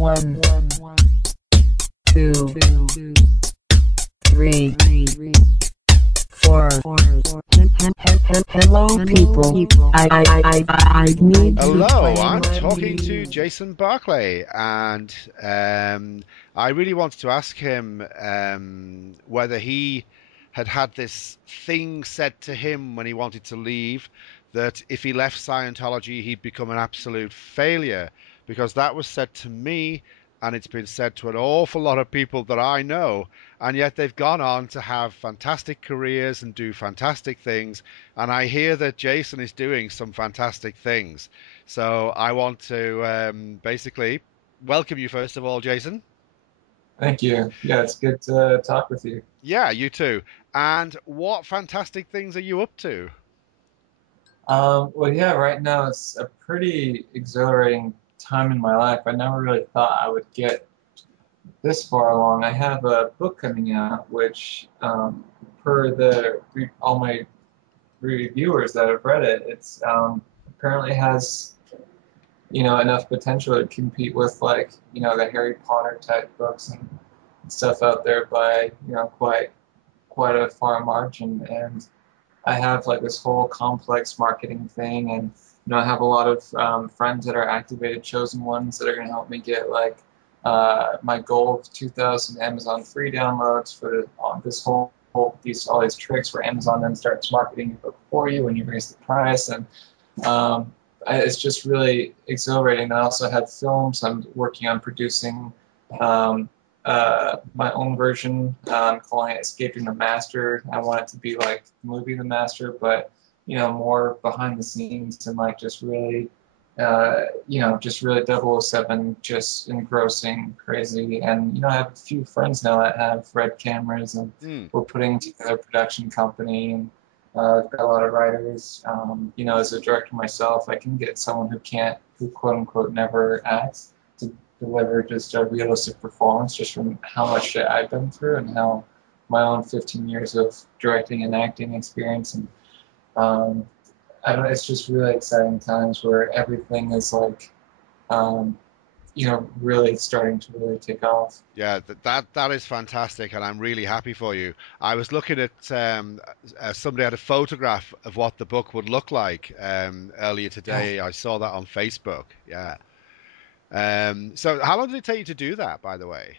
One, two, three, four. Hello, people. I need to Hello, play I'm my talking to music. Jason Barclay, and I really wanted to ask him whether he had had this thing said to him when he wanted to leave, that if he left Scientology, he'd become an absolute failure, because that was said to me, and it's been said to an awful lot of people that I know, and yet they've gone on to have fantastic careers and do fantastic things, and I hear that Jason is doing some fantastic things. So I want to basically welcome you first of all, Jason. Thank you. Yeah, it's good to talk with you. Yeah, you too. And what fantastic things are you up to? Well, yeah, right now it's a pretty exhilarating time in my life. I never really thought I would get this far along. I have a book coming out, which, per all my reviewers that have read it, it's apparently has enough potential to compete with like the Harry Potter type books and stuff out there by quite a far margin. And I have like this whole complex marketing thing, and I have a lot of friends that are activated chosen ones that are going to help me get like my goal of 2,000 Amazon free downloads for this whole these all these tricks where Amazon then starts marketing your book for you when you raise the price. And um, it's just really exhilarating. I also have films I'm working on producing. Um, my own version. I'm calling it Escaping the Master. I want it to be like the movie The Master, but more behind the scenes and like just really 007, just engrossing, crazy. And I have a few friends now that have red cameras, and Hmm. we're putting together a production company. And I've got a lot of writers. As a director myself, I can get someone who quote unquote never acts to deliver just a realistic performance just from how much shit I've been through and how my own 15 years of directing and acting experience. And um, I don't. It's just really exciting times where everything is like, um, really starting to really take off. Yeah, that is fantastic, and I'm really happy for you. I was looking at somebody had a photograph of what the book would look like earlier Yeah. today. I saw that on Facebook. Yeah. So how long did it take you to do that, by the way?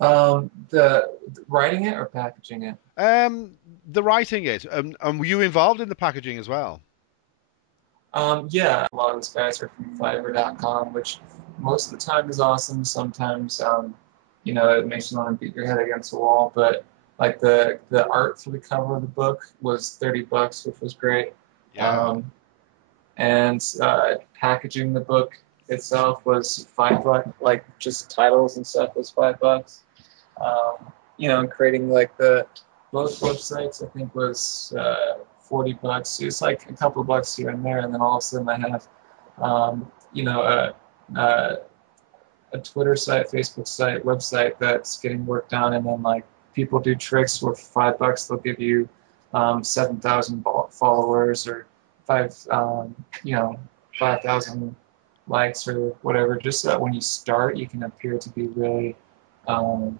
The writing it or packaging it. The writing it, and were you involved in the packaging as well? Yeah, a lot of those guys are from Fiverr.com, which most of the time is awesome. Sometimes, it makes you want to beat your head against the wall. But like the art for the cover of the book was $30, which was great. Yeah. Um, and packaging the book itself was $5. Like just titles and stuff was $5. And creating like the both websites I think was $40. It's like a couple of bucks here and there, and then all of a sudden I have, um, you know, a, a a Twitter site, Facebook site, website that's getting worked on, and then like people do tricks where for $5 they'll give you 7,000 followers or five, you know, 5,000 likes or whatever, just so that when you start you can appear to be really, um,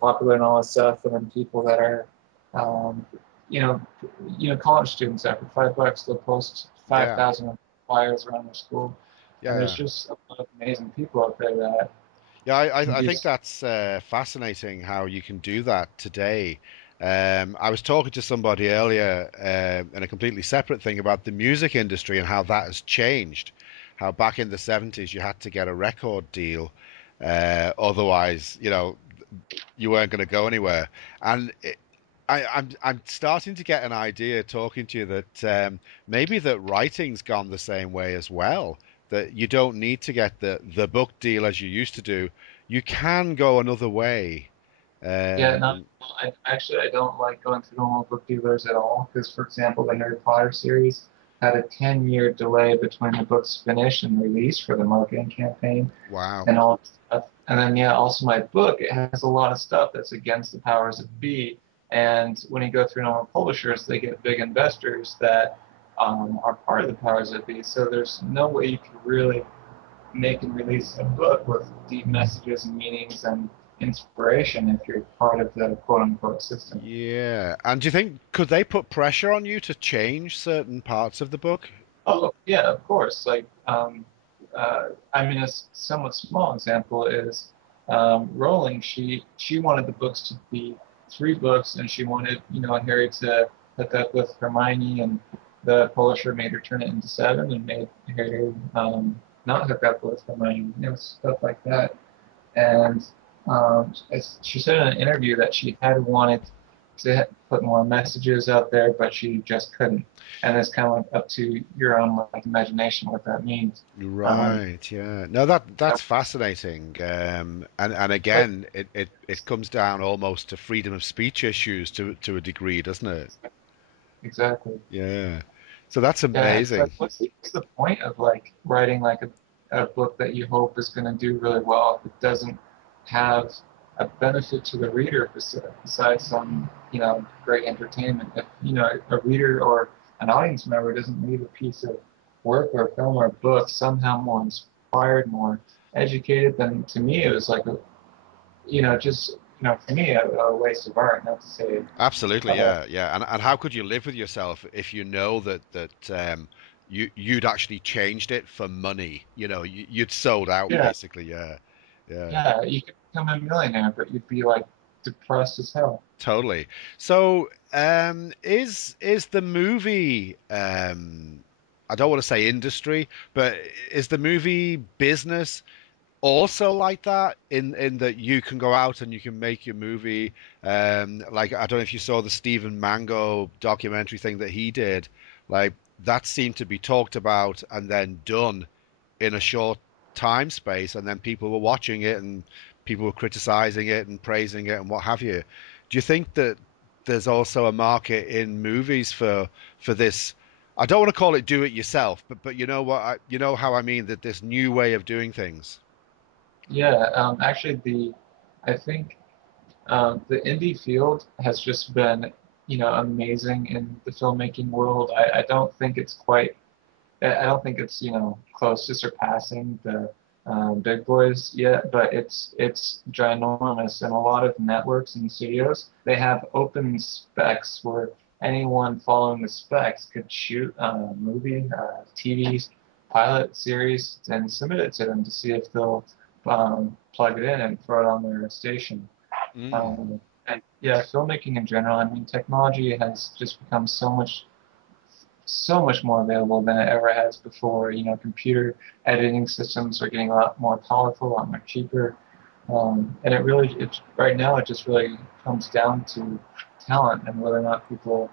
popular and all that stuff, and then people that are, um, you know, college students after $5 they'll post Yeah. 5,000 flyers around their school, and there's Yeah. just a lot of amazing people out there that Yeah, can I do. think that's fascinating how you can do that today. I was talking to somebody earlier in a completely separate thing about the music industry and how that has changed. How back in the 70s you had to get a record deal, otherwise, you weren't going to go anywhere. And I'm starting to get an idea talking to you that maybe that writing's gone the same way as well. That you don't need to get the book deal as you used to do. You can go another way. Yeah, no, Um, I don't like going to normal book dealers at all because, for example, the Harry Potter series had a 10-year delay between the book's finish and release for the marketing campaign wow. and all that stuff. And then, yeah, also my book, it has a lot of stuff that's against the powers that be. And when you go through normal publishers, they get big investors that are part of the powers that be. So there's no way you can really make and release a book with deep messages and meanings and inspiration if you're part of the quote unquote system. Yeah. And do you think could they put pressure on you to change certain parts of the book? Oh, yeah, of course. I mean, a somewhat small example is Rowling. She wanted the books to be three books, and she wanted, Harry to hook up with Hermione, and the publisher made her turn it into seven, and made Harry not hook up with Hermione, stuff like that. And she said in an interview that she had wanted to put more messages out there, but she just couldn't. And it's kind of like up to your own like imagination what that means. Um, Right, yeah. No, that's fascinating. And but again, it comes down almost to freedom of speech issues to a degree, doesn't it? exactly. Yeah. So that's Yeah, it's like amazing. what's the point of like writing like a book that you hope is going to do really well if it doesn't have a benefit to the reader besides some great entertainment. If a reader or an audience member doesn't leave a piece of work or film or book somehow more inspired, more educated, then to me it was like just for me a waste of art. Not to say Absolutely, uh, yeah, yeah. And how could you live with yourself if you know that you'd actually changed it for money? You'd sold out yeah. basically. Yeah, yeah. Yeah, you could become a millionaire, but you'd be like depressed as hell. Totally. So, is the movie I don't want to say industry, but is the movie business also like that in that you can go out and you can make your movie like I don't know if you saw the Stephen Mango documentary thing that he did, like that seemed to be talked about and then done in a short time space, and then people were watching it and people were criticizing it and praising it and what have you. Do you think that there's also a market in movies for this? I don't want to call it do it yourself, but you know what you know how I mean, that this new way of doing things. Yeah, actually, I think the indie field has just been, amazing in the filmmaking world. I don't think it's quite I don't think it's close to surpassing the big boys yet, but it's ginormous, and a lot of networks and studios they have open specs where anyone following the specs could shoot a movie, TV pilot series, and submit it to them to see if they'll plug it in and throw it on their station. Mm. And yeah, filmmaking in general. I mean, technology has just become so much more available than it ever has before. Computer editing systems are getting a lot more powerful, a lot more cheaper. And right now it just really comes down to talent and whether or not people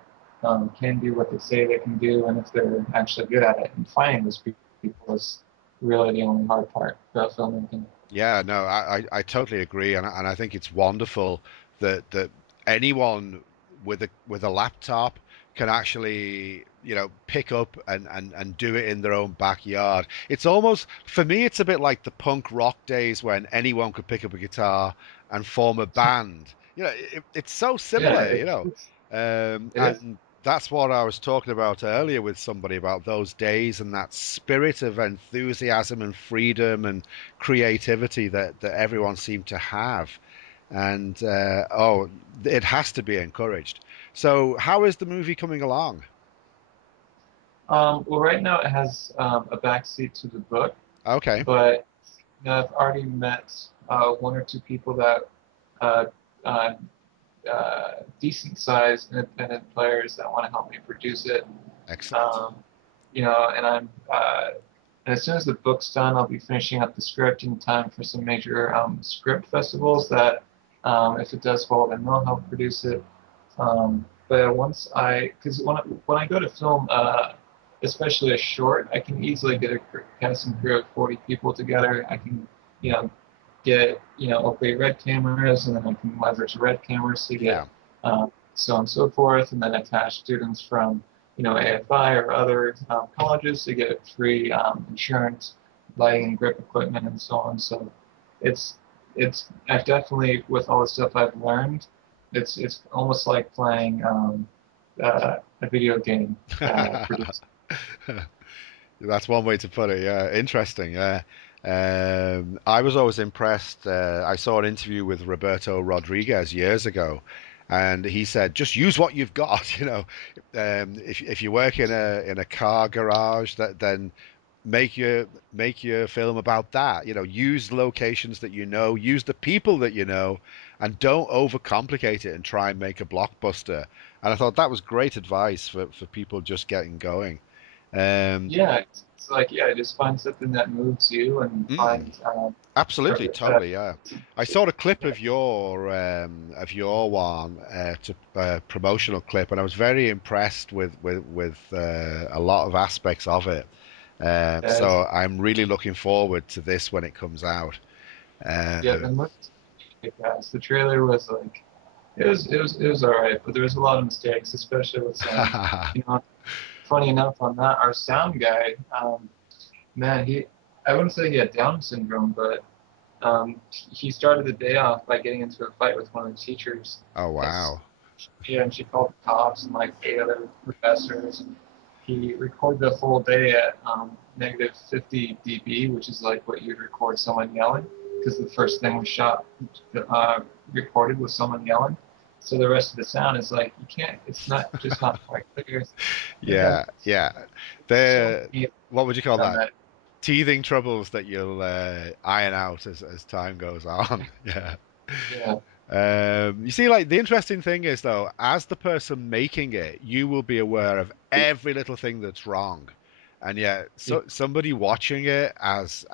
can do what they say they can do, and if they're actually good at it. And finding those people is really the only hard part about filmmaking. Yeah, no, I totally agree, and I think it's wonderful that anyone with a laptop can actually, pick up and do it in their own backyard. It's almost, for me, it's a bit like the punk rock days when anyone could pick up a guitar and form a band. It's so Yeah, similar, it is. and that's what I was talking about earlier with somebody about those days and that spirit of enthusiasm and freedom and creativity that everyone seemed to have. And it has to be encouraged. So, how is the movie coming along? Well, right now it has a backseat to the book, Okay, but I've already met one or two people that uh, uh, decent sized independent players that want to help me produce it. excellent. Um, and and as soon as the book's done, I'll be finishing up the script in time for some major script festivals that, if it does well, then they'll help produce it. But because when I go to film, especially a short, I can easily get a cast and crew of 40 people together. I can, you know, get, okay, red cameras, and then I can leverage red cameras to get Yeah. so on and so forth, and then attach students from, AFI or other colleges to get free insurance, lighting and grip equipment, and so on. So it's I've definitely, with all the stuff I've learned, it's almost like playing a video game produced. That's one way to put it. Yeah, interesting. Yeah. I was always impressed. I saw an interview with Roberto Rodriguez years ago, and he said, "Just use what you've got." If you work in a car garage, then make your film about that. Use locations that you know, use the people that you know, and don't overcomplicate it and try and make a blockbuster. And I thought that was great advice for people just getting going. Um, Yeah, it's like yeah, just find something that moves you and mm. find Absolutely, totally, yeah. I saw a clip yeah, of your one promotional clip, and I was very impressed with a lot of aspects of it. it's, So I'm really looking forward to this when it comes out. yeah, Uh, the movie's guys. The trailer was like it was all right, but there was a lot of mistakes, especially with some you know funny enough on that our sound guy man he I wouldn't say he had Down syndrome, but he started the day off by getting into a fight with one of the teachers. oh And, wow. yeah, and she called the cops and like 8 other professors. And he recorded the whole day at negative 50 dB, which is like what you'd record someone yelling, because the first thing we shot recorded was someone yelling. So the rest of the sound is like you can't. It's not just not quite clear. Yeah, Yeah, yeah. so The many what would you call on that? that. Teething troubles that you'll iron out as time goes on. Yeah. Yeah, You see, like the interesting thing is though, as the person making it, you will be aware of every little thing that's wrong, and yet yeah, somebody watching it as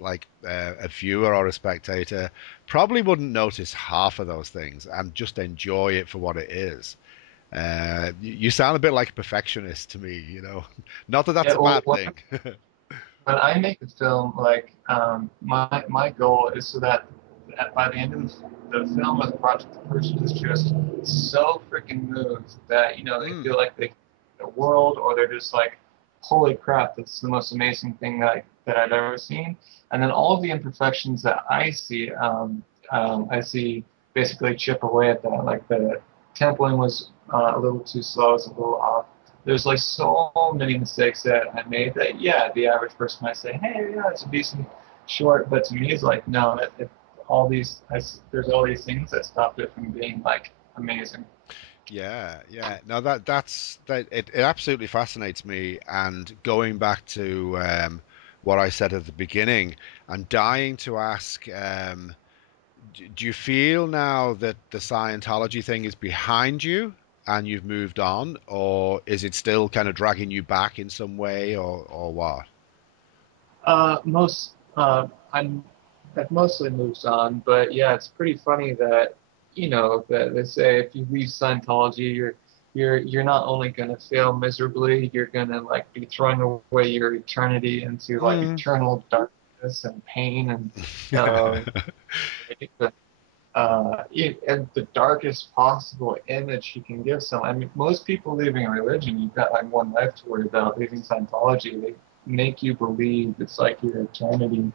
like a viewer or a spectator probably wouldn't notice half of those things and just enjoy it for what it is. You sound a bit like a perfectionist to me, Not that that's yeah. a Well, bad thing. when I make a film, like my goal is so that by the end of the film or the project, the person is just so freaking moved that they Mm, feel like they the world, or they're just like, holy crap, that's the most amazing thing that I've ever seen. And then all of the imperfections that I see basically chip away at that. Like the tempoing was a little too slow, it's a little off. There's like so many mistakes that I made that yeah, the average person might say, hey, yeah, it's a decent short, but to me, it's like no, all these there's all these things that stopped it from being like amazing. yeah, yeah. No, it absolutely fascinates me. And going back to what I said at the beginning, I'm dying to ask, do you feel now that the Scientology thing is behind you and you've moved on, or is it still kind of dragging you back in some way, or what? Most I've mostly moved on, but yeah, it's pretty funny that that they say if you leave Scientology, you're not only gonna fail miserably, you're gonna like be throwing away your eternity into like Mm. eternal darkness and pain and uh, and the darkest possible image you can give someone. I mean, most people leaving a religion, you've got like one life to worry about. Leaving Scientology, they make you believe it's like your eternity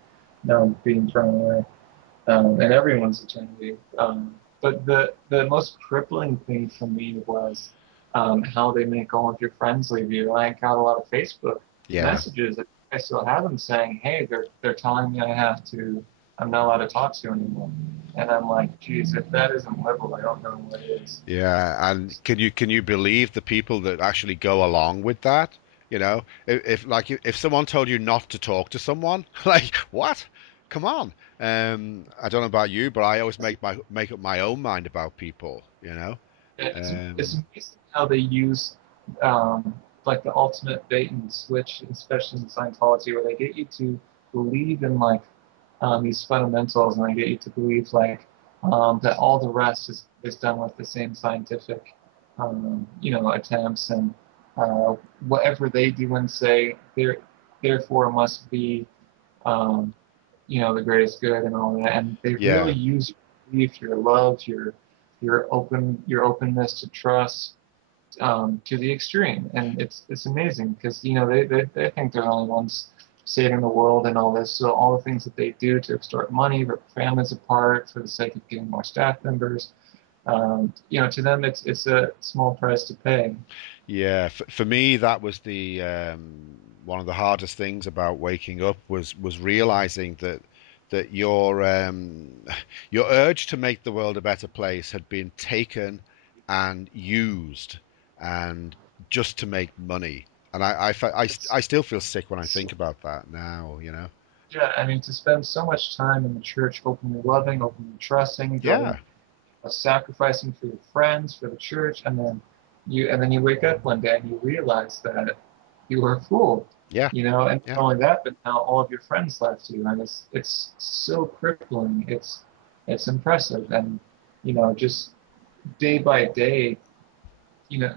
being thrown away, and everyone's eternity. But the most crippling thing for me was how they make all of your friends leave you. I got a lot of Facebook Yeah. messages. I still have them saying, "Hey, they're telling me I'm not allowed to talk to you anymore." And I'm like, "Geez, if that isn't liberal, I don't know what is." Yeah, and can you believe the people that actually go along with that? If someone told you not to talk to someone, like what? Come on. I don't know about you, but I always make up my own mind about people. It's Um, amazing how they use um, like the ultimate bait and switch, especially in Scientology, where they get you to believe in like these fundamentals, and they get you to believe like that all the rest is done with the same scientific attempts, and whatever they do and say, therefore must be um, the greatest good and all that. And they really yeah, use your belief, your love, your openness to trust to the extreme, and it's amazing because they think they're the only ones saving the world and all this. So all the things that they do to extort money, rip families apart for the sake of getting more staff members, to them it's a small price to pay. yeah. For me, that was one of the hardest things about waking up was realizing that your urge to make the world a better place had been taken and used, and just to make money. And I It's, still feel sick when I it's think about that now, you know? yeah, I mean, to spend so much time in the church, openly loving, openly trusting, Yeah, going, sacrificing for your friends, for the church, and then you wake up one day and you realize that you were a fool, yeah, and yeah. not only that, but now all of your friends left you, and it's so crippling. It's impressive, and just day by day,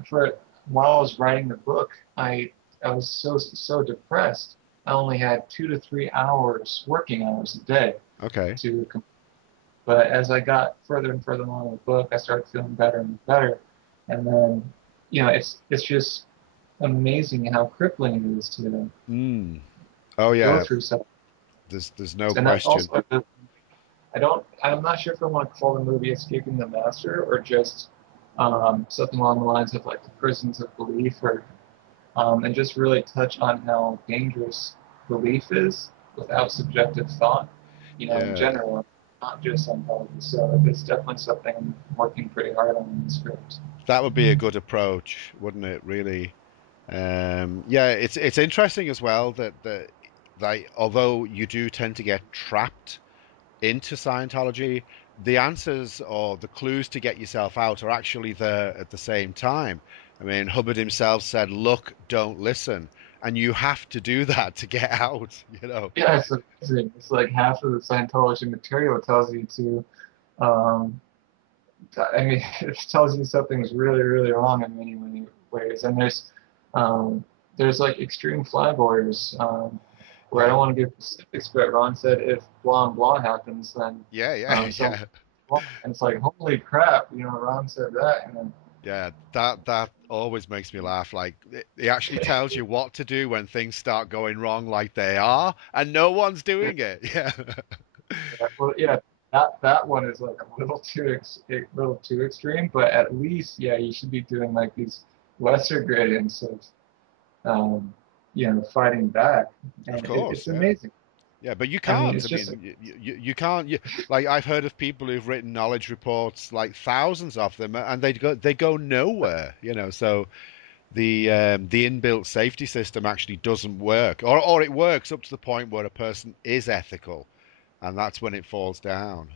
for while I was writing the book, I was so depressed. I only had 2 to 3 hours working hours a day Okay. to. But as I got further and further along in the book, I started feeling better and better, and then it's just amazing how crippling it is to Mm. Oh go yeah. through something. There's no And that's question. also I'm not sure if I want to call the movie Escaping the Master or just something along the lines of like the prisons of belief, or and just really touch on how dangerous belief is without subjective thought, in Yeah, general, not just psychology. So it's definitely something I'm working pretty hard on in the script. that would be a good approach, wouldn't it? Really. Yeah, it's interesting as well that like although you do tend to get trapped into Scientology, the answers or the clues to get yourself out are actually there at the same time. I mean, Hubbard himself said, "Look, don't listen," and you have to do that to get out. You know. Yeah, it's amazing. It's like half of the Scientology material tells you to, um, I mean, it tells you something's really, really wrong in many, many ways. And um, there's like extreme flag orders, where I Yeah, don't want to give specifics, but Ron said if blah and blah happens, then yeah, yeah, some, yeah. and it's like, holy crap, Ron said that. And then, Yeah, that always makes me laugh. Like it actually tells you what to do when things start going wrong, like they are, and no one's doing it. Yeah. well, yeah, that one is like a little too extreme, but at least, yeah, you should be doing like these lesser gradients of, fighting back, Of and course, it's yeah. amazing. Yeah, but you I mean, can't. it's I just mean, you can't. Like I've heard of people who've written knowledge reports, like thousands of them, and they go nowhere. So the inbuilt safety system actually doesn't work, or it works up to the point where a person is ethical, and that's when it falls down.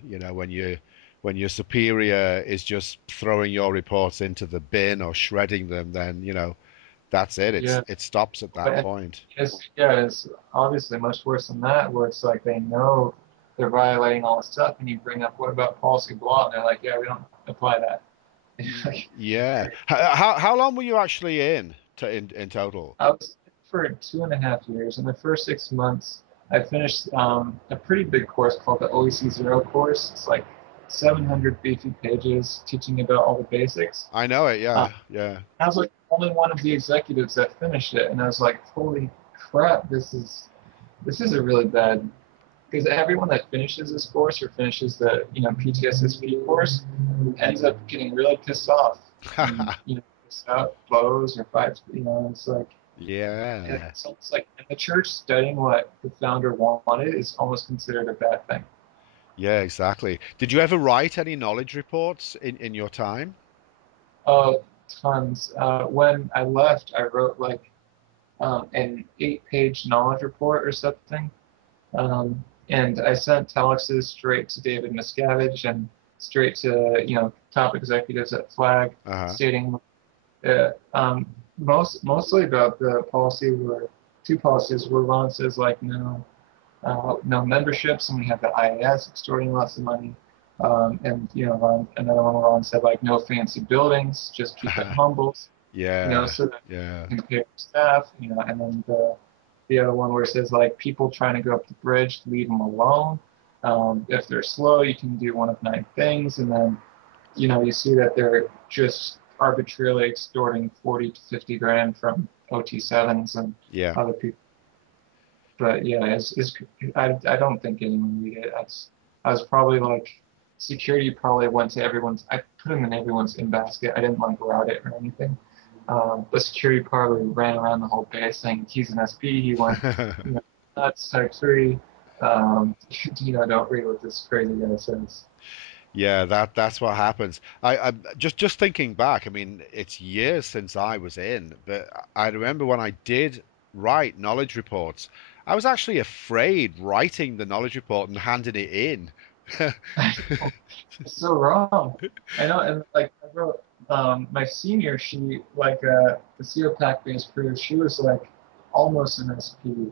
When your superior is just throwing your reports into the bin or shredding them, then that's it. yeah, It stops at that but point. it's obviously much worse than that, where it's like they know they're violating all this stuff, and you bring up what about policy blah, and they're like, yeah, we don't apply that. Yeah. How long were you actually in total? I was for 2.5 years. In the first 6 months, I finished a pretty big course called the OEC Zero course. It's like 700 beefy pages teaching about all the basics. I know it. Uh, Yeah, yeah. I was like only one of the executives that finished it, and I was like, holy crap, this is a really bad. Because everyone that finishes this course or finishes the PTSSP course ends up getting really pissed off and pissed out, blows or fights. It's like Yeah. it's almost like in the church studying what the founder wanted is almost considered a bad thing. Yeah, exactly. Did you ever write any knowledge reports in your time? Oh, tons. When I left, I wrote like an 8-page knowledge report or something. And I sent telexes straight to David Miscavige and straight to top executives at Flag, Uh-huh. stating mostly about the policy where two policies where Ron says like no memberships, and we have the IAS extorting lots of money. And another one where Ron said like no fancy buildings, just keep it humble. Yeah. So that Yeah. you can pay for staff. And then the other one where it says like people trying to go up the bridge, leave them alone. If they're slow, you can do one of 9 things, and then you see that they're just arbitrarily extorting 40 to 50 grand from OT7s and Yeah. other people. But yeah, I don't think anyone read it. I was probably like security probably went to everyone's. I put them in everyone's in basket. I didn't like route it or anything. The security probably ran around the whole base saying he's an SP. He went, you know, nuts, type 3. Don't read what this crazy guy says. Yeah, that's what happens. I just thinking back. I mean, it's years since I was in, but I remember when I did write knowledge reports, I was actually afraid writing the knowledge report and handing it in. It's so wrong. I know, and like I wrote, my senior, she like the CO pack based crew, she was like almost an SP.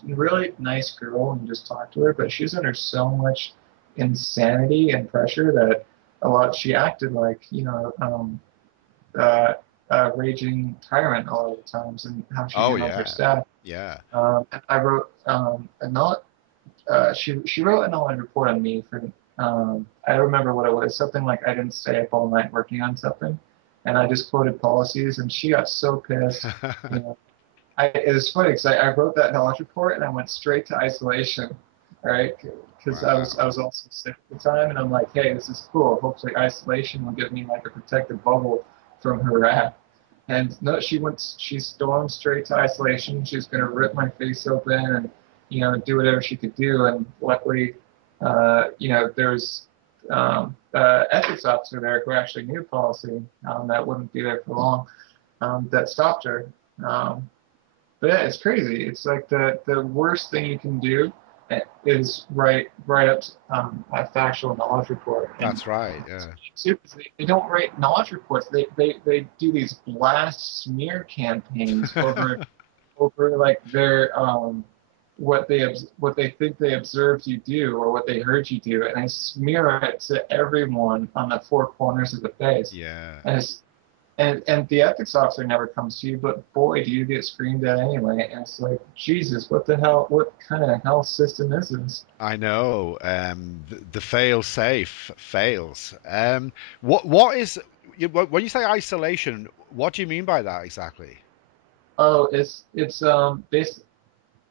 She's a really nice girl and you just talk to her, but she was under so much insanity and pressure that she acted like, uh, raging tyrant a lot of the times and how she Oh handled her yeah, staff. yeah. And I wrote a not she wrote an online report on me for I don't remember what it was, something like I didn't stay up all night working on something, and I just quoted policies, and she got so pissed. You know, it was funny because I wrote that knowledge report and I went straight to isolation, right? Because I Wow. was also sick at the time, and I'm like, hey, this is cool. Hopefully, isolation will give me like a protective bubble from her wrath. And no, she stormed straight to isolation. She was gonna rip my face open and do whatever she could do. And luckily, there's ethics officer there who actually knew policy that wouldn't be there for long that stopped her. Um, but yeah, it's crazy. It's like the worst thing you can do is write up a factual knowledge report. And That's right. Yeah. they don't write knowledge reports. They do these blast smear campaigns over like their what they think they observed you do or what they heard you do, and they smear it to everyone on the four corners of the face. Yeah. And it's and the ethics officer never comes to you, but boy, do you get screamed at anyway. And it's like, Jesus, what the hell? What kind of hell system is this? I know. The fail safe fails. What is when you say isolation? What do you mean by that exactly? Oh, it's basically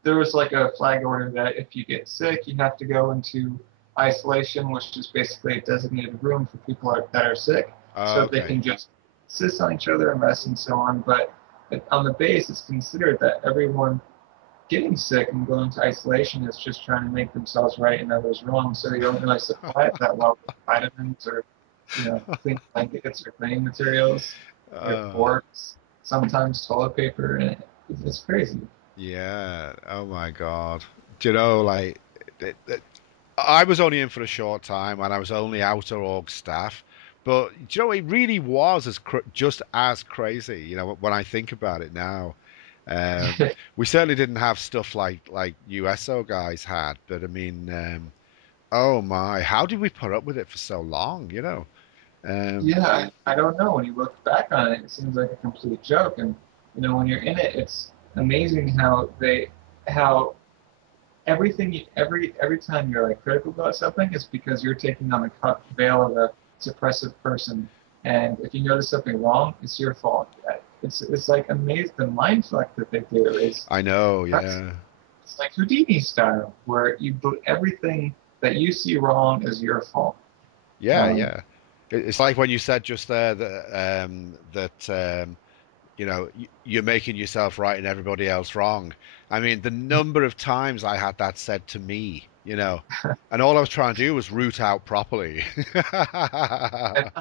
there was like a flag order that if you get sick, you have to go into isolation, which is basically a designated room for people that are sick, Oh, so they okay. can just assist on each other and rest and so on. But on the base, it's considered that everyone getting sick and going to isolation is just trying to make themselves right and others wrong, so they don't really supply it that well with vitamins or clean blankets or cleaning materials or Uh, forks, sometimes toilet paper, and it's crazy. yeah. Oh my God. Do you know, like, I was only in for a short time and I was only outer org staff. But do you know, it really was just as crazy. You know, when I think about it now, we certainly didn't have stuff like USO guys had. But I mean, oh my, how did we put up with it for so long? You know, um, Yeah, I don't know. When you look back on it, it seems like a complete joke. And when you're in it, it's amazing how everything, every time you're like critical about something, it's because you're taking on the veil of a suppressive person. And if you notice something wrong, it's your fault. It's like amazing. The mind fuck that they do is I know, impressive. yeah, It's like Houdini style, where everything that you see wrong is your fault. yeah, Um, yeah. It's like when you said just there that you're making yourself right and everybody else wrong. I mean, the number of times I had that said to me, and all I was trying to do was root out properly. and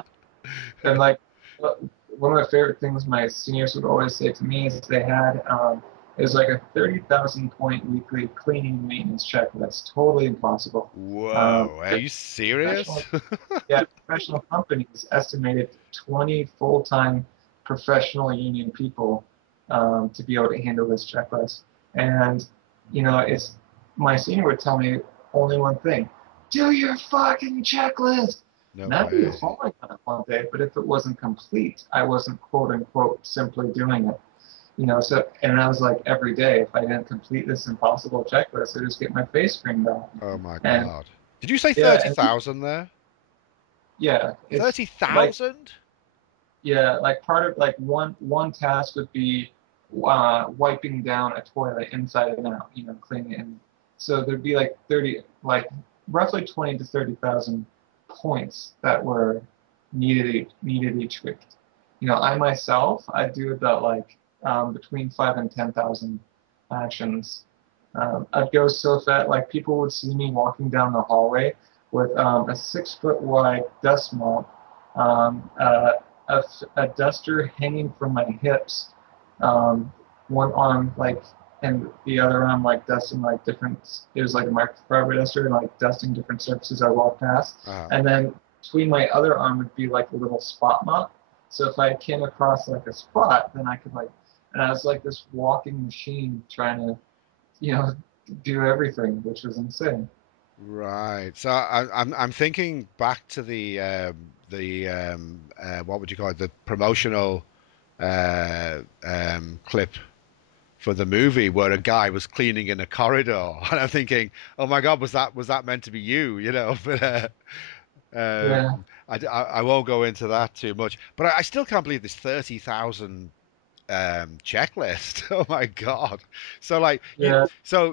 And like one of my favorite things my seniors would always say to me is they had is like a 30,000 point weekly cleaning and maintenance check. That's totally impossible. Whoa, are The you serious? professional, yeah, professional companies estimated 20 full-time professional union people to be able to handle this checklist. And it's my senior would tell me only one thing: do your fucking checklist. No And I'd be way. following on it one day, but if it wasn't complete, I wasn't quote unquote simply doing it. So and I was like every day, if I didn't complete this impossible checklist, I just get my face creamed off. Oh my And God. Did you say yeah, and 30,000 there? yeah, it's like 30,000? yeah, like part of like one task would be wiping down a toilet inside and out, cleaning it. And so there'd be like 30, like roughly 20 to 30,000 points that were needed each week. I myself, I do about like between 5 and 10,000 actions. I'd go so fat, like people would see me walking down the hallway with a 6 foot wide dust mop, um, uh, a duster hanging from my hips, um, one arm like, and the other arm like dusting like different. It was like a microfiber duster and like dusting different surfaces I walked past, Uh, and then between my other arm would be like a little spot mop. So if I came across like a spot, then I could like, and I was like this walking machine trying to, you know, do everything, which was insane. right. So I'm thinking back to the what would you call it? The promotional clip for the movie where a guy was cleaning in a corridor, and I'm thinking, oh my God, was that meant to be you? You know, but Yeah, I won't go into that too much. But I still can't believe this 30,000 checklist. Oh my God. So like yeah,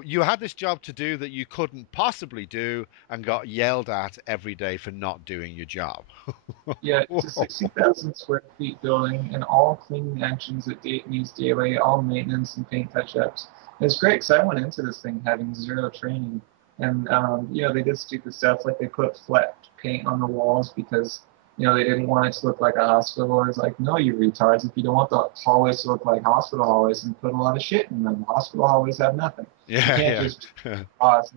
you had this job to do that you couldn't possibly do and got yelled at every day for not doing your job. yeah. It's a Whoa. 60,000 square feet building, and all cleaning actions that date needs daily, all maintenance and paint touch-ups. It's great because I went into this thing having zero training, and they did stupid stuff like they put flat paint on the walls because they didn't want it to look like a hospital. It's like, no, you retards! If you don't want the hallways to look like hospital hallways, then put a lot of shit in them. Hospital hallways have nothing. You Yeah, can't just yeah. pause.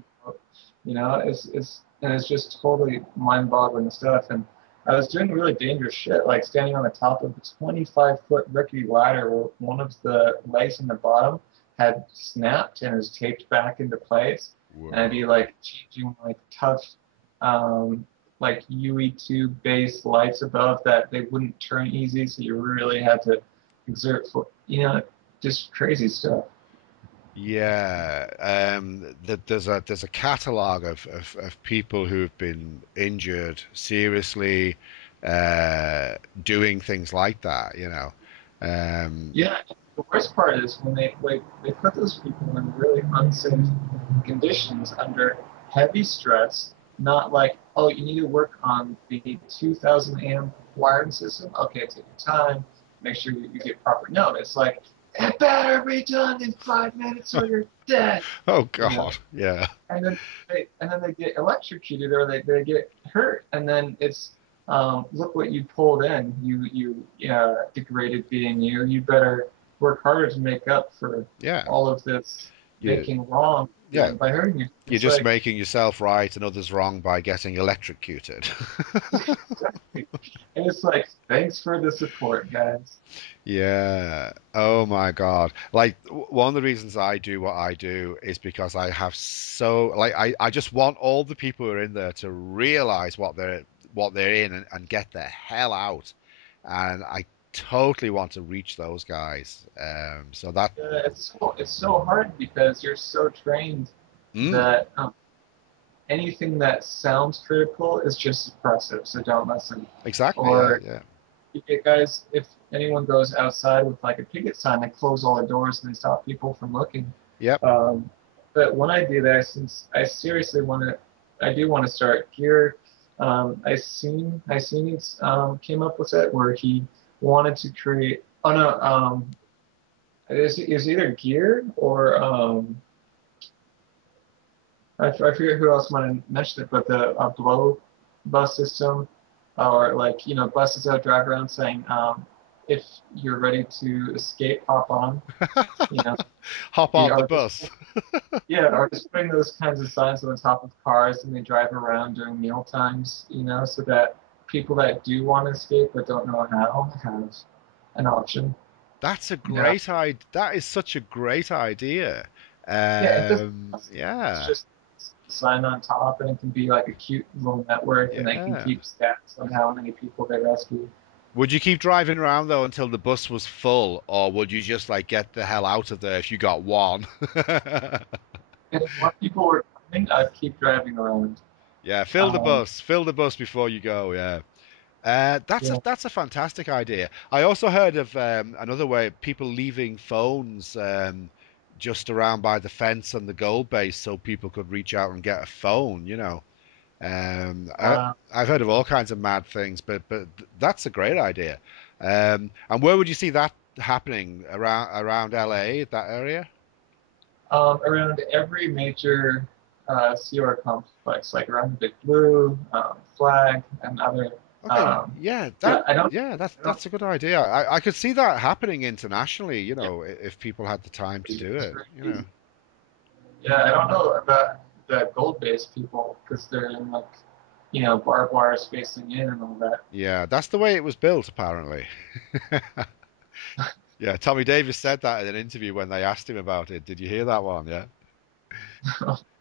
It's just totally mind-boggling stuff. And I was doing really dangerous shit, like standing on the top of a 25-foot rickety ladder where one of the legs in the bottom had snapped and was taped back into place. And I'd be Whoa. like changing like tough, um, like UE2 base lights above that they wouldn't turn easy, so you really had to exert, just crazy stuff. Yeah, there's a catalog of people who've been injured seriously, uh, doing things like that, you know. Um, Yeah, the worst part is when they put those people in really unsafe conditions under heavy stress. Not like, oh, you need to work on the 2,000 amp wiring system. Okay, take your time, make sure you get proper. No, it's like it better be done in 5 minutes or you're dead. oh You know, God, yeah, and then they get electrocuted or they get hurt, and then it's look what you pulled in. You degraded being you. You better work harder to make up for yeah, all of this you, making wrong yeah. by hurting you. You're It's just like making yourself right and others wrong by getting electrocuted. exactly, and it's like thanks for the support, guys. Yeah. Oh my God. Like one of the reasons I do what I do is because I just want all the people who are in there to realize what they're in and get the hell out. And I totally want to reach those guys. So that It's so hard because you're so trained mm, that anything that sounds critical is just suppressive, so don't listen. exactly. Yeah, Or yeah. you get guys, if anyone goes outside with like a picket sign, they close all the doors and they stop people from looking. Yep. Um, but when I do that, since I seriously want to, I do want to start here. I seen he came up with it where he wanted to create. Oh no, is either gear or I forget who else might have mentioned it, but the blow bus system, or like buses that drive around saying, if you're ready to escape, hop on. You know, Hop the on the artists, bus. yeah, or just putting those kinds of signs on the top of cars and they drive around during meal times. So that people that do want to escape but don't know how have an option. That's a You know, great idea. That is such a great idea. yeah, it doesn't. It's Yeah. just a sign on top, and it can be like a cute little network, and they can Yeah. keep stats on how many people they rescue. Would you keep driving around though until the bus was full, or would you just like get the hell out of there if you got one? If more people were coming, I'd keep driving around. Yeah, fill the Um, bus. Fill the bus before you go. Yeah. That's a yeah, that's a fantastic idea. I also heard of another way people leaving phones just around by the fence and the goal base so people could reach out and get a phone. You know, um, I, uh, I've heard of all kinds of mad things, but that's a great idea. And where would you see that happening around LA, that area? Around every major Sea Org complex, like around the Big Blue, Flag, and other. Okay, Um, yeah, yeah, I don't, that's a good idea. I could see that happening internationally, yeah, if people had the time to do it's it, really, yeah, I don't know about the gold-based people because they're in like, barbed wire spacing in and all that. Yeah, that's the way it was built, apparently. Yeah, Tommy Davis said that in an interview when they asked him about it. Did you hear that one? Yeah.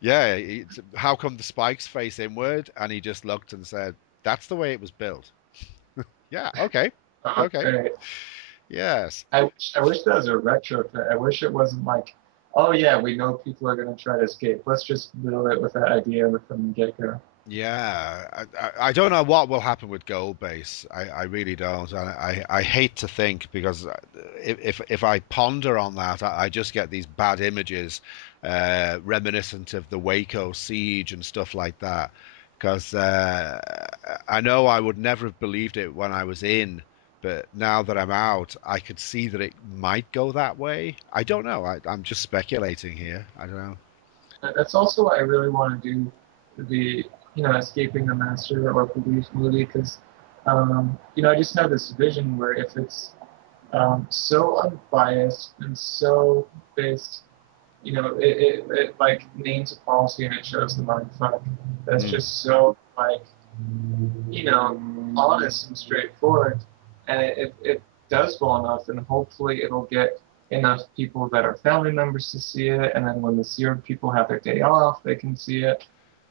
Yeah, how come the spikes face inward? And he just looked and said, "That's the way it was built." Yeah, okay, okay, Great. yes, I wish that was a retrofit. I wish it wasn't like, oh yeah, we know people are going to try to escape. Let's just build it with that idea from the get-go. yeah. I don't know what will happen with Gold Base. I really don't. And I hate to think because if I ponder on that, I just get these bad images, reminiscent of the Waco siege and stuff like that. Because I know I would never have believed it when I was in, but now that I'm out, I could see that it might go that way. I don't know. I'm just speculating here. I don't know. That's also what I really want to do, the escaping the master or police movie, because I just have this vision where if it's so unbiased and so based, it like names a policy and it shows the mind fuck. That's Mm. just so like you know, honest and straightforward. And it does well enough, and hopefully it'll get enough people that are family members to see it. And then when the Seared people have their day off, they can see it.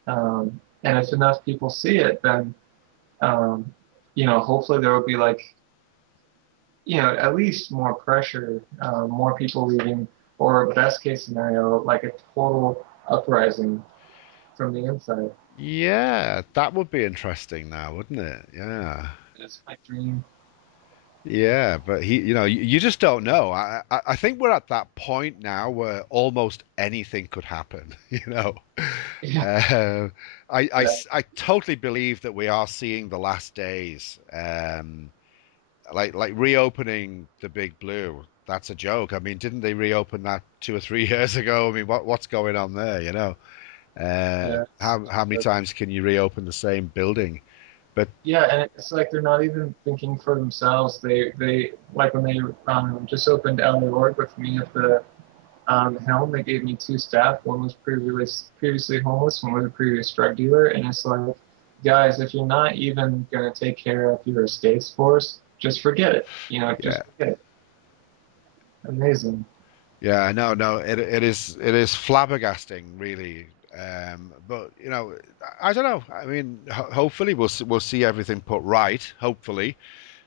And if enough people see it, then, hopefully there will be like, at least more pressure, more people leaving, or best case scenario, like a total uprising from the inside. Yeah, that would be interesting now, wouldn't it? Yeah. That's my dream. Yeah, but you just don't know. I think we're at that point now where almost anything could happen, you know. Yeah. Uh, Yeah. I totally believe that we are seeing the last days. Like reopening the Big Blue. That's a joke. I mean, didn't they reopen that 2 or 3 years ago? I mean, what's going on there, you know? Yeah. How many times can you reopen the same building? But Yeah, and it's like they're not even thinking for themselves. They like when they just opened LA Org with me at the helm. They gave me two staff. One was previously homeless. One was a previous drug dealer. And it's like, guys, if you're not even gonna take care of your estates force, just forget it. yeah, Just forget it. Amazing. yeah, no, it is flabbergasting, really. But I don't know. I mean, hopefully we'll see everything put right. Hopefully,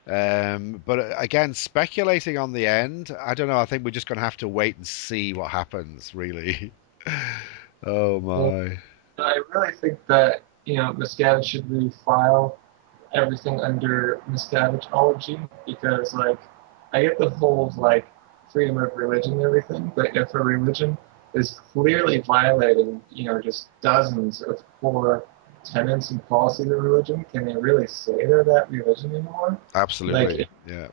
but again, speculating on the end, I don't know. I think we're just going to have to wait and see what happens, really. Oh Well, my. I really think that Miscavige should refile everything under miscavigology because like I get the whole like freedom of religion and everything, but if a religion is clearly violating, just dozens of core tenets and policies of religion, can they really say they're that religion anymore? Like Absolutely. Yeah.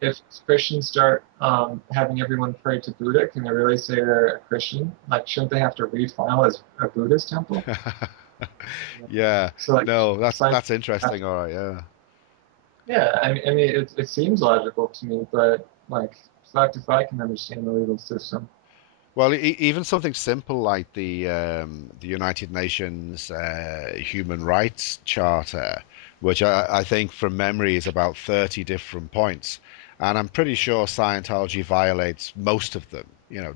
if Christians start having everyone pray to Buddha, can they really say they're a Christian? Like, shouldn't they have to refile as a Buddhist temple? Yeah. So like, No, sign that's interesting. All right. Yeah. Yeah, I mean, it seems logical to me, but like, fucked if I can understand the legal system. Well, even something simple like the United Nations Human Rights Charter, which I think from memory is about 30 different points, and I'm pretty sure Scientology violates most of them.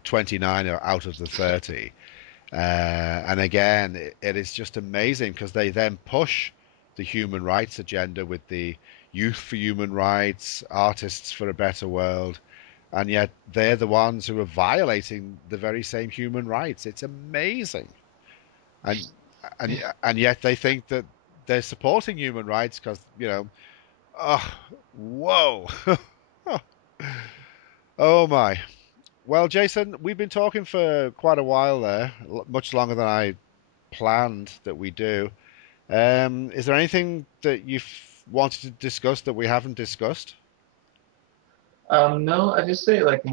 29 are out of the 30. And again, it is just amazing because they then push the human rights agenda with the Youth for Human Rights, Artists for a Better World, and yet they're the ones who are violating the very same human rights. It's amazing, and and yet they think that they're supporting human rights because oh, whoa, oh my. Well, Jason, we've been talking for quite a while there, much longer than I planned that we do. Is there anything that you've wanted to discuss that we haven't discussed? No, I just say like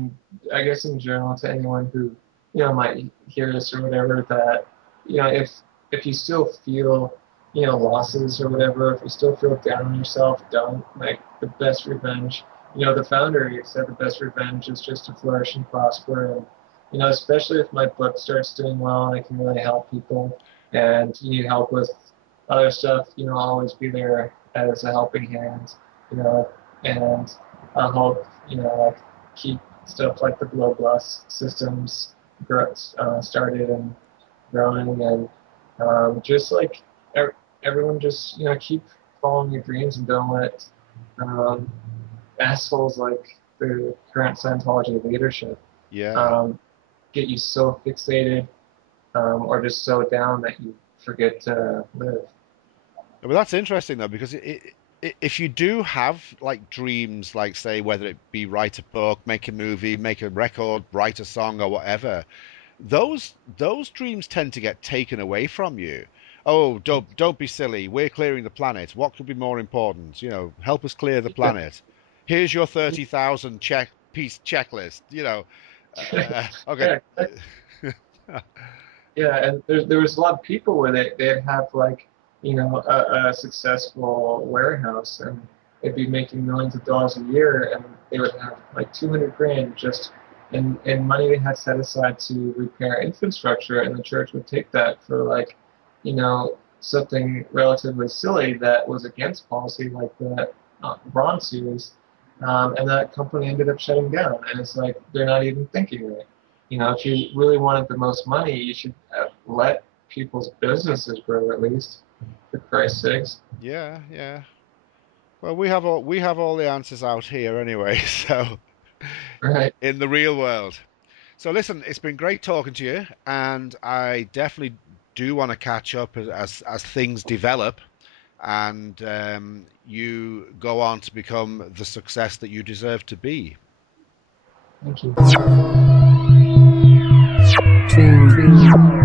I guess in general to anyone who might hear this or whatever that if you still feel losses or whatever, if you still feel down on yourself, don't like the best revenge. The founder said the best revenge is just to flourish and prosper, and especially if my book starts doing well and I can really help people, and you need help with other stuff, I'll always be there as a helping hand, you know, and I hope like keep stuff like the blood loss systems started and growing, and just like everyone just keep following your dreams and don't let um, assholes like the current Scientology leadership Yeah. um, get you so fixated or just so down that you forget to live. But that's interesting though, because if you do have like dreams, like say whether it be write a book, make a movie, make a record, write a song or whatever, those dreams tend to get taken away from you. Oh, don't be silly. We're clearing the planet. What could be more important? Help us clear the Yeah, planet. Here's your 30,000 piece checklist. Okay. yeah, yeah, and there was a lot of people where they'd have like, a successful warehouse and they'd be making millions of dollars a year and they would have like 200 grand just in money they had set aside to repair infrastructure, and the church would take that for like, something relatively silly that was against policy like the bronze series. And that company ended up shutting down, and it's like they're not even thinking right. If you really wanted the most money, you should let people's businesses grow at least, for Christ's sakes. Yeah, yeah. Well, we have all the answers out here anyway, so Right. in the real world. So listen, it's been great talking to you, and I definitely do want to catch up as things develop and you go on to become the success that you deserve to be. Thank you. to be